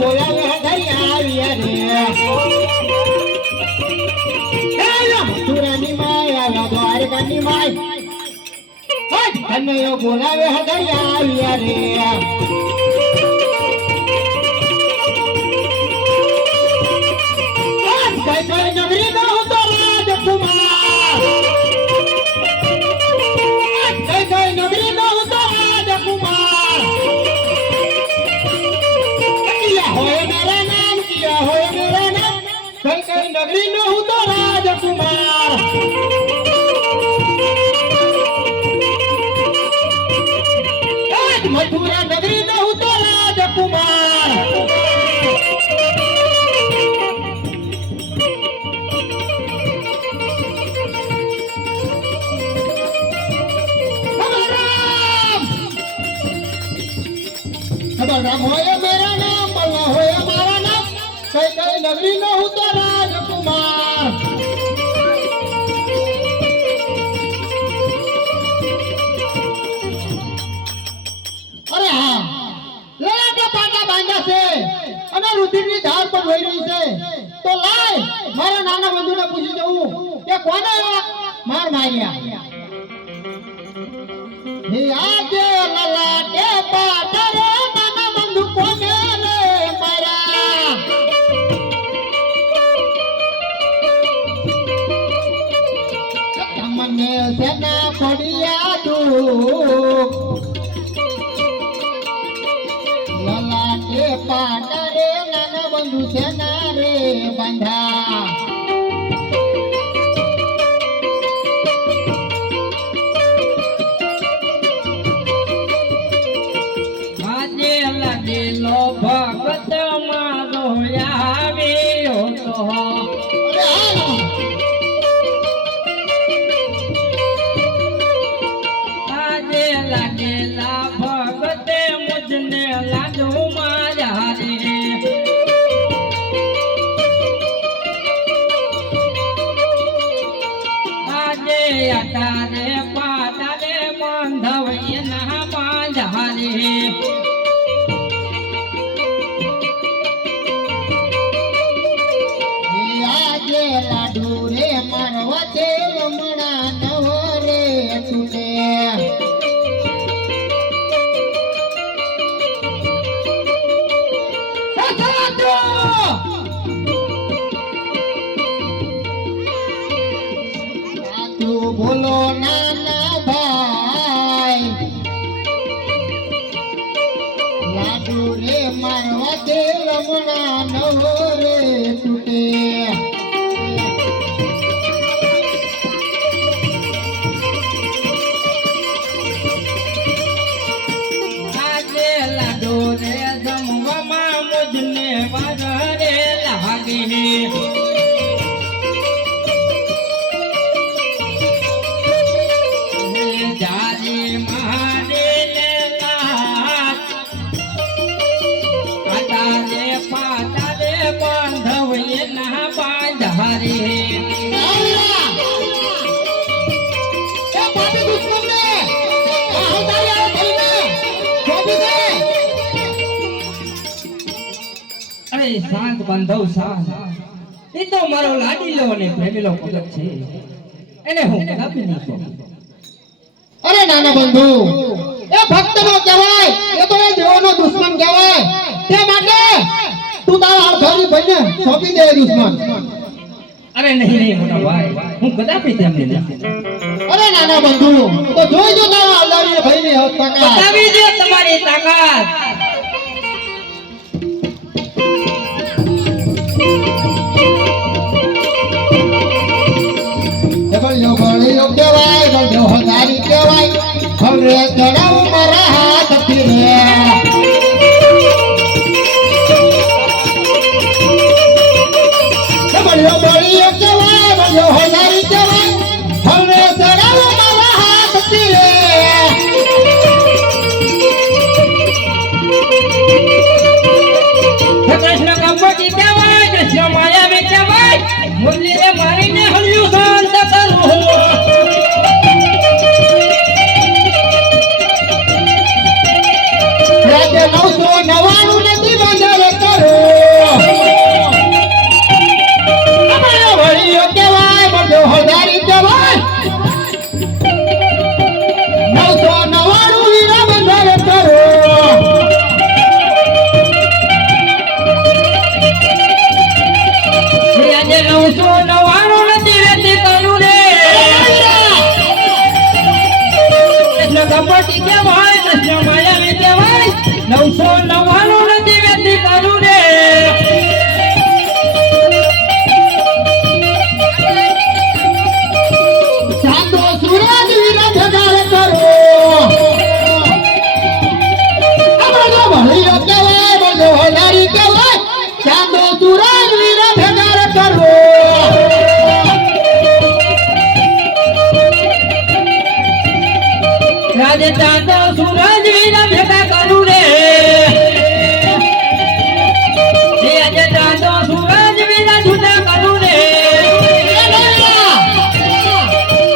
બોલાવે હરિયા આવ્યા રે મથુરાની માય આવ્યા દ્વારકાની માય કનૈયો બોલાવે હરિયા આવ્યા રે કઈ કઈ નગરી નો તો રાજકુમાર કઈ કઈ નગરી નો તો રાજકુમાર કિયા હોય મેરા નામ કિયા હોય મેરા નામ કઈ કઈ નગરી નો તો રાજકુમાર મથુરા નગરી નો તો રાજકુમાર राम होया मेरा नाम बल्ला होया मारा नाम कई कई नगरी नो हूँ तो राजकुमार अरे हाँ लड़ा के पाटा बांधा से અને રુધિરની ધાર પર વહી રહી છે તો લાય મારા નાના બંધુને પૂછી દઉં કે કોને માર માર્યા હે આજે લલાટે પાટા રે સેના પડ્યા લલાટે પાટા રે નાના બંધુ સેના રે બાંધા આજે લાગેલો ભગત મારો આવ્યો તો लागेला भगते मुझने लाडो मारा रे आजे अटारे पाटारे बांधवये ना बांधा रे आजे लाडू रे मारवते रमणा नवरे तुले बोलो नाना भाई लाडू रे मारवा दे रमणा नवो रे टूटे आजे लाडू रे जमवा मुझने बारे लागे શાંત બાંધવ શાંત એ તો મારો લાડીલો અને પ્રેમીલો ભગત છે એને હું કાપી નાખો અરે નાના બંધુ એ ભક્તનો કહેવાય એ તો એ દેવનો દુશ્મન કહેવાય તે માટે તું તારા અર્ધાની ભાઈને સોંપી દે દુશ્મન અરે નહીં મોટા ભાઈ હું કદાપી તેમને નહીં અરે નાના બંધુ તો જોઈજો તારા અર્ધાની ભાઈની તાકાત બતાવી દે તમારી તાકાત બળ્યો બળ્યો કહેવાય બળ્યો હજારી કહેવાય હવે ચડાવ મારા હાથથી રે બળ્યો બળ્યો કહેવાય બળ્યો હજારી કહેવાય હવે ચડાવ મારા હાથથી રે કૃષ્ણ કંપોજી કહેવાય કૃષ્ણ માયાવી કહેવાય મુરલીને મારીને હળ્યું શાંત કરું રાજ ચાંદો સૂરજ વીરા ભેગા કરું રે રાજ ચાંદો સૂરજ વીરા જુદા કરું રે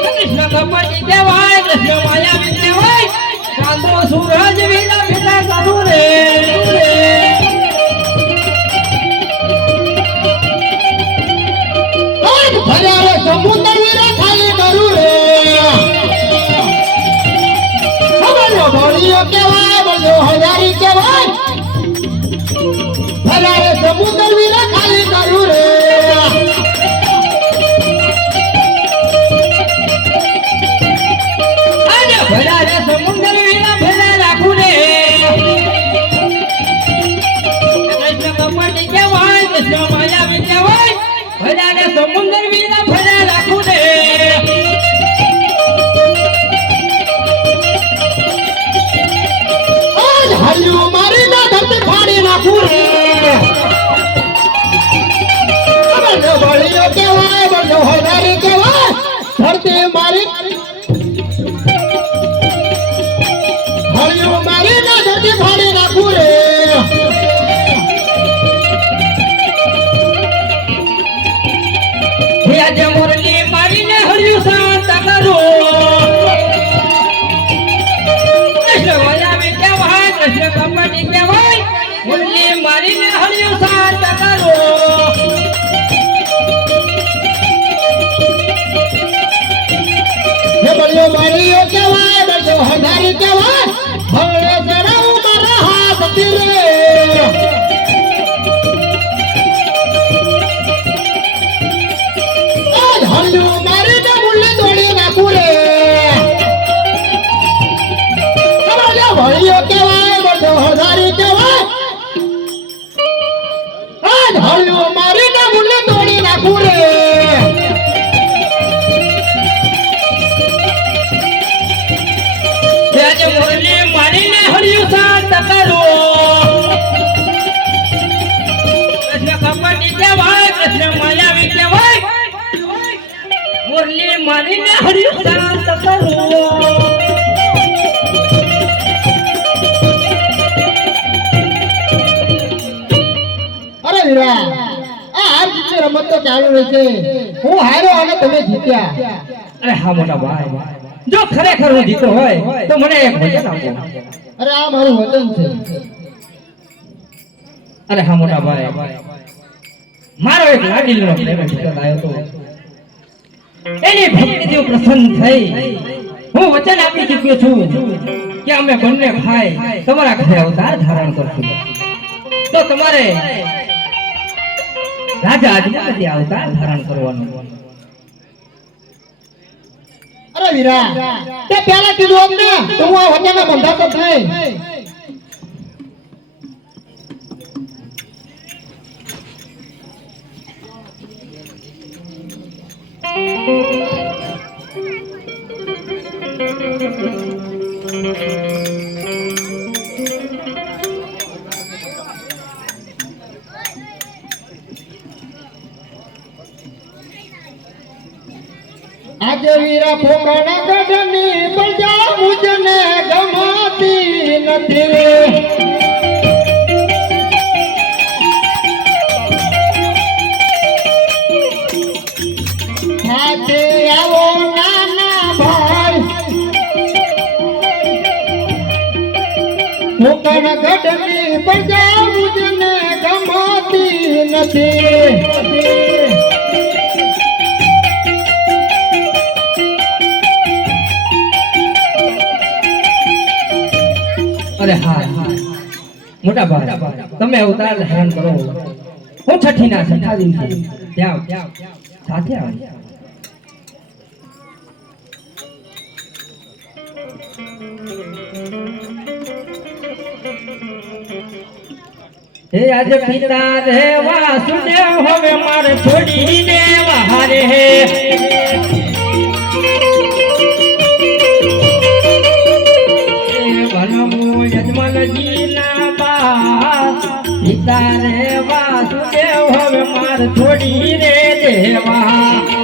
કૃષ્ણ કપટી કહેવાય કૃષ્ણ માયા કહેવાય ચાંદો સૂરજ વીરા ભેગા કરું રે ભર્યા સમુદ્ર વીરા ખાલી કરું રે ભળિયો કેવાય બોલ્યો હજારી કેવાય ભર્યા સમુદ્ર વીરા ખાલી કરું રે આજે ભર્યા સમુદ્ર વીરા ભેગા રાખું રે કૃષ્ણ કપટી કહેવાય કૃષ્ણ માયા કહેવાય ભર્યા સમુદ્ર વીરા ભેગા રાખું રે હલ્યું મારી ના ધરતી ફાડી નાખું રે ભળિયો કેવાય બોલ્યો હજારી કેવાય ધરતી મારી હળિયું મારી ના ધરતી ફાડી નાખું રે આજે મુરલી મારીને હરિયું શાંત કરો કૃષ્ણ વયામી કહેવાય કૃષ્ણ કપટી કહેવાય મુરલી મારીને હરિયું શાંત કરો ભળિયો મારીયો કેવાય બોલ્યો હજારી કેવાય ભળે ચડાવું મારા હાથ રે હલ્યું મારીને મુરલી તોડી નાખું રે ભળિયો કેવાય બોલ્યો હજારી કેવાય હલ્યું મારીને મુરલી તોડી નાખું રે આજે મુરલી મારીને હરિયું શાંત કરો કૃષ્ણ કપટી કહેવાય કૃષ્ણ માયાવી કહેવાય મુરલી મારીને હરિયું શાંત કરો અરે વીરા આ હાર જીતની રમત તો ચાલુ રહેશે હું હાર્યો અને તમે જીત્યા અરે હા મોટા ભાઈ જો ખરેખર હું જીતો હોય તો મને એક વચન આપો અરે આ મારું વચન છે અરે હા મોટા ભાઈ મારો એક લાડીલો પ્રેમ ભીતર આવ્યો તો એની ભક્તિથી હું પ્રસન્ન થઈ હું વચન આપી ચૂક્યો છું કે અમે બંને ભાઈ તમારા ઘરે અવતાર ધારણ કરશું તો તમારે રાજા અજમાપતિ અવતાર ધારણ કરવાનો અરે વીરા તે પહેલા કીધું હોત ને તો હું આ વચનમાં બંધાતો જ નહીં આજે વીરા ફોકણા ગઢની પ્રજા મુજને ગમાતી નથી હાથે આવો નાના ભાઈ ફોકણા ગઢની પ્રજા મુજને ગમાતી નથી અરે હા મોટા ભાઈ તમે અવતાર ધારણ કરો હું છઠ્ઠીના છઠ્ઠા દિવસે જાવ સાથે આવો હે આજે પિતા રે વાસુદેવ હવે મારે છોડી દેવા હારે હે પિતા રે વાસુદેવ હવે માર છોડી રે દેવા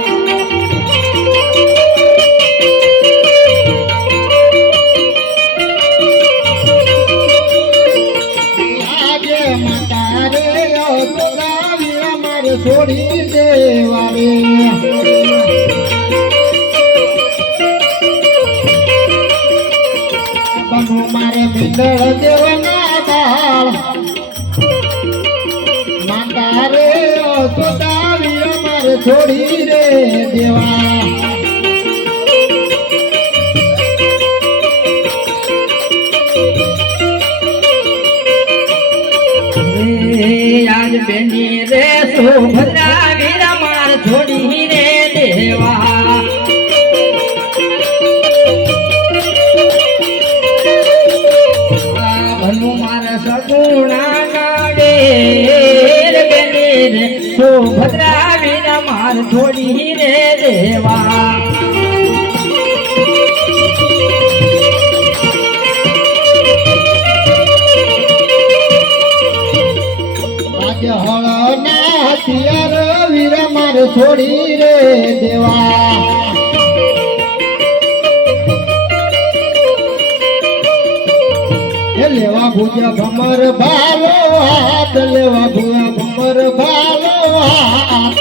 બનવું મારે મીંડળ દેવના બાળ માતા રે સોતા વીર મારે છોડી રે દેવા આજ બેની રે સુભદ્રા વીર માર છોડી રે દેવા ભનું માર સગુણા ગાડે બેની રે સુભદ્રા વીર માર છોડી રે દેવા હળના હથિયાર વીર મારે છોડી રે દેવા લેવા ભૂજા ભમર ભાલો હાથ લેવા ભૂયા ભમર ભાલો હાથ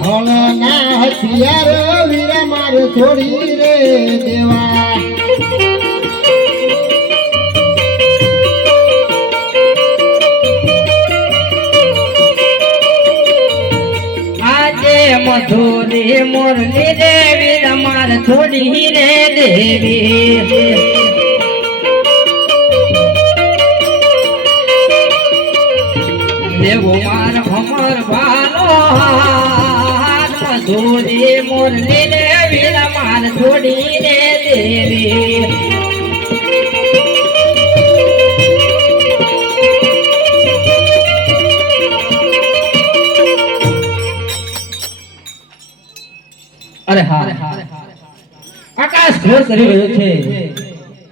હળના હથિયાર વીર મારે છોડી રે દેવા મધુરી મુરલી દેવી રમાર છોડી રે દેવી દેવો માર ભમર ભાલો મધુરી મુરલી દેવી રમાર છોડી રે દેવી અરે હા આકાશ ઘોર કરી રહ્યો છે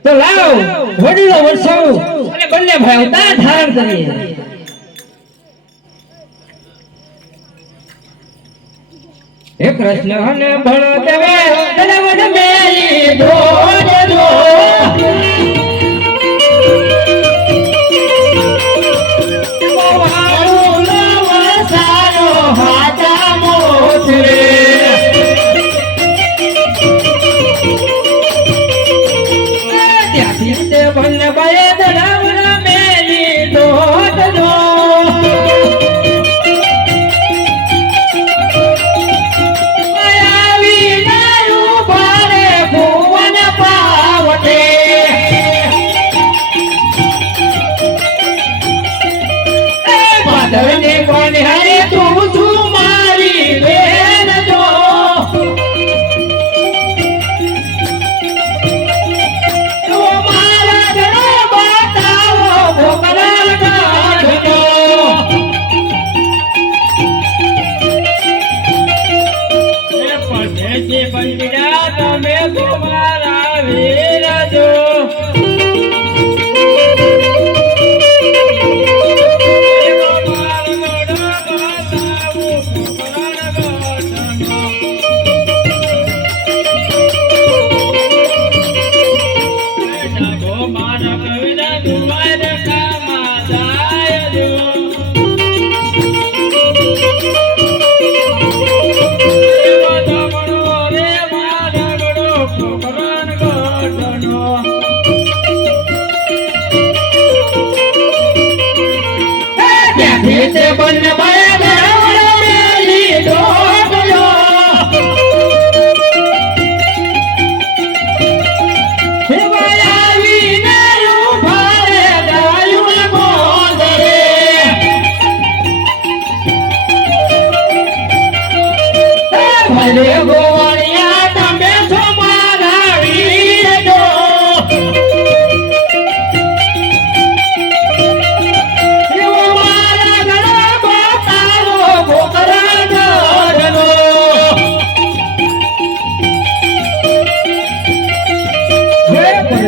તો લાવ ઘોડીનો વર્ષો અને બંને ભાઈઓ દાન ધારણ કરીએ હે કૃષ્ણ અને બળદેવે દલવડ મેલી ધોડ દો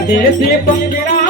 દેશી પંગડા